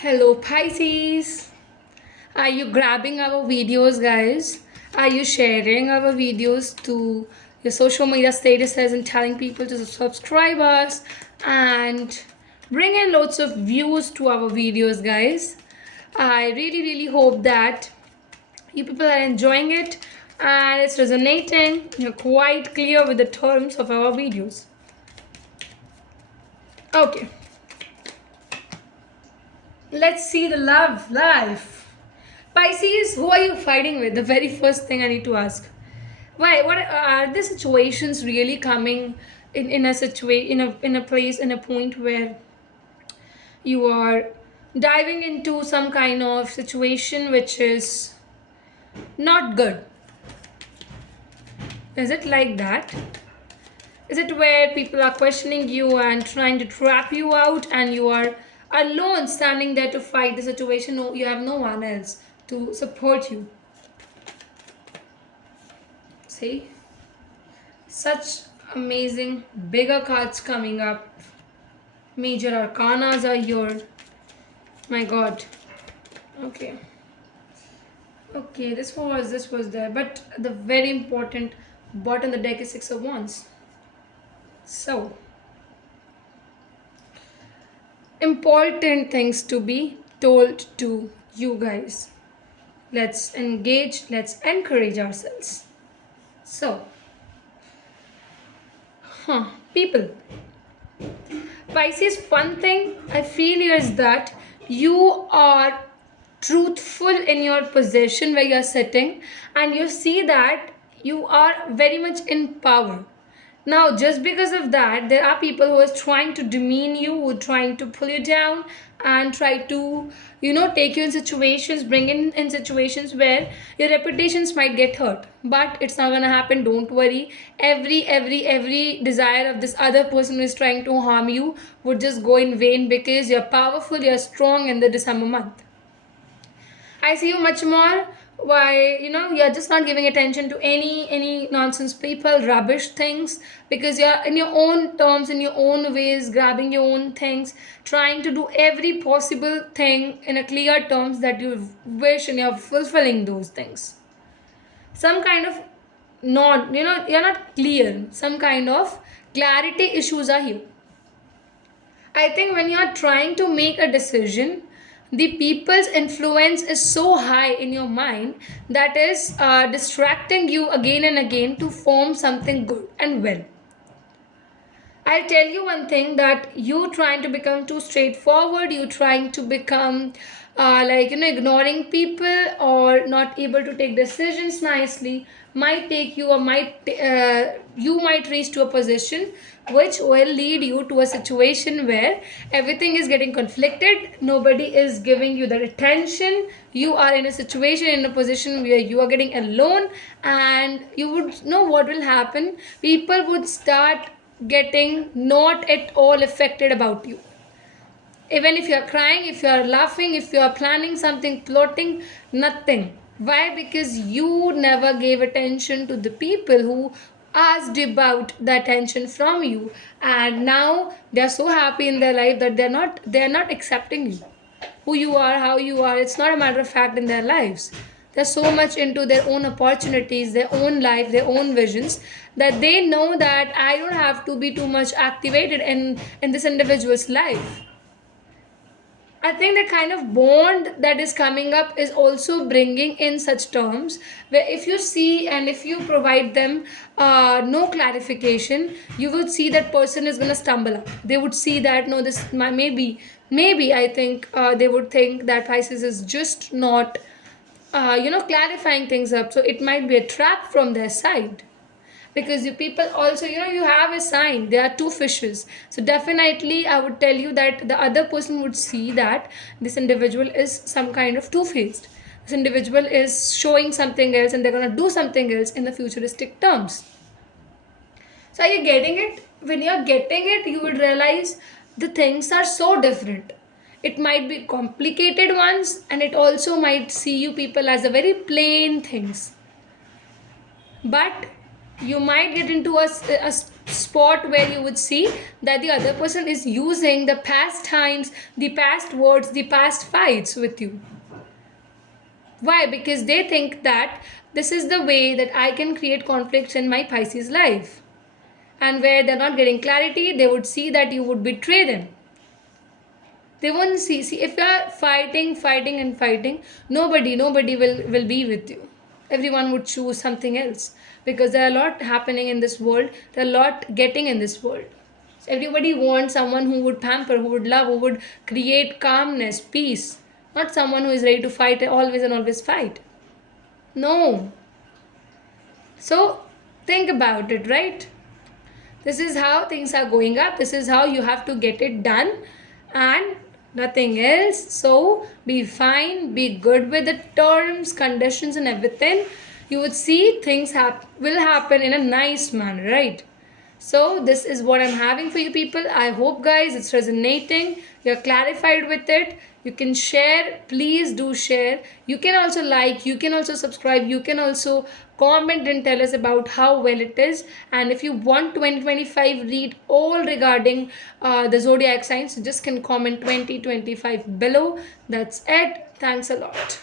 Hello, Pisces. Are you grabbing our videos, guys? Are you sharing our videos to your social media statuses and telling people to subscribe us and bring in lots of views to our videos, guys? I really hope that you people are enjoying it and it's resonating. You're quite clear with the terms of our videos. Okay, let's see the love life. Pisces, who are you fighting with? The very first thing I need to ask. Why? What are the situations really coming in a situation in a place in a point where you are diving into some kind of situation which is not good? Is it like that? Is it where people are questioning you and trying to trap you out and you are alone standing there to fight the situation? No, you have no one else to support you. See? Such amazing bigger cards coming up. Major arcanas are here. My god. Okay. Okay, this was there. But the very important bottom of the deck is Six of Wands. So important things to be told to you guys. Let's engage, let's encourage ourselves. So, people, Pisces, one thing I feel is that you are truthful in your position where you're sitting and you see that you are very much in power. Now, just because of that, there are people who are trying to demean you, who are trying to pull you down and try to, take you in situations, bring in situations where your reputations might get hurt. But it's not gonna happen. Don't worry. Every desire of this other person who is trying to harm you would just go in vain because you're powerful, you're strong in the December month. I see you much more. Why, you're just not giving attention to any nonsense people, rubbish things, because you're in your own terms, in your own ways, grabbing your own things, trying to do every possible thing in a clear terms that you wish, and you're fulfilling those things. Some kind of not, you're not clear. Some kind of clarity issues are here. I think when you are trying to make a decision, the people's influence is so high in your mind that is distracting you again and again to form something good and well. I'll tell you one thing, that you trying to become too straightforward, you trying to become ignoring people or not able to take decisions nicely might take you, or you might reach to a position which will lead you to a situation where everything is getting conflicted, nobody is giving you that attention, you are in a situation, in a position where you are getting alone, and you would know what will happen. People would start getting not at all affected about you. Even if you're crying, if you're laughing, if you're planning something, plotting, nothing. Why? Because you never gave attention to the people who asked about the attention from you, and now they're so happy in their life that they're not accepting you, who you are, how you are. It's not a matter of fact in their lives. They're so much into their own opportunities, their own life, their own visions, that they know that I don't have to be too much activated in this individual's life. I think the kind of bond that is coming up is also bringing in such terms where if you see and if you provide them no clarification, you would see that person is going to stumble up. They would see that no, this maybe I think they would think that Pisces is just not clarifying things up. So it might be a trap from their side, because you people also, you have a sign, there are two fishes, so definitely I would tell you that the other person would see that this individual is some kind of two-faced, this individual is showing something else and they're going to do something else in the futuristic terms. So are you getting it? When you're getting it, you would realize the things are so different. It might be complicated ones, and it also might see you people as a very plain things, but you might get into a spot where you would see that the other person is using the past times, the past words, the past fights with you. Why? Because they think that this is the way that I can create conflicts in my Pisces life. And where they're not getting clarity, they would see that you would betray them. They won't see if you are fighting and fighting, nobody will be with you. Everyone would choose something else, because there are a lot happening in this world, there are a lot getting in this world. So everybody wants someone who would pamper, who would love, who would create calmness, peace, not someone who is ready to fight always and always fight. No. So think about it, right? This is how things are going up. This is how you have to get it done, and nothing else. So be fine, be good with the terms, conditions, and everything. You would see things will happen in a nice manner, right? So this is what I'm having for you people. I hope guys it's resonating. You're clarified with it. You can share. Please do share. You can also like. You can also subscribe. You can also comment and tell us about how well it is. And if you want 2025 read all regarding the zodiac signs, you just can comment 2025 below. That's it. Thanks a lot.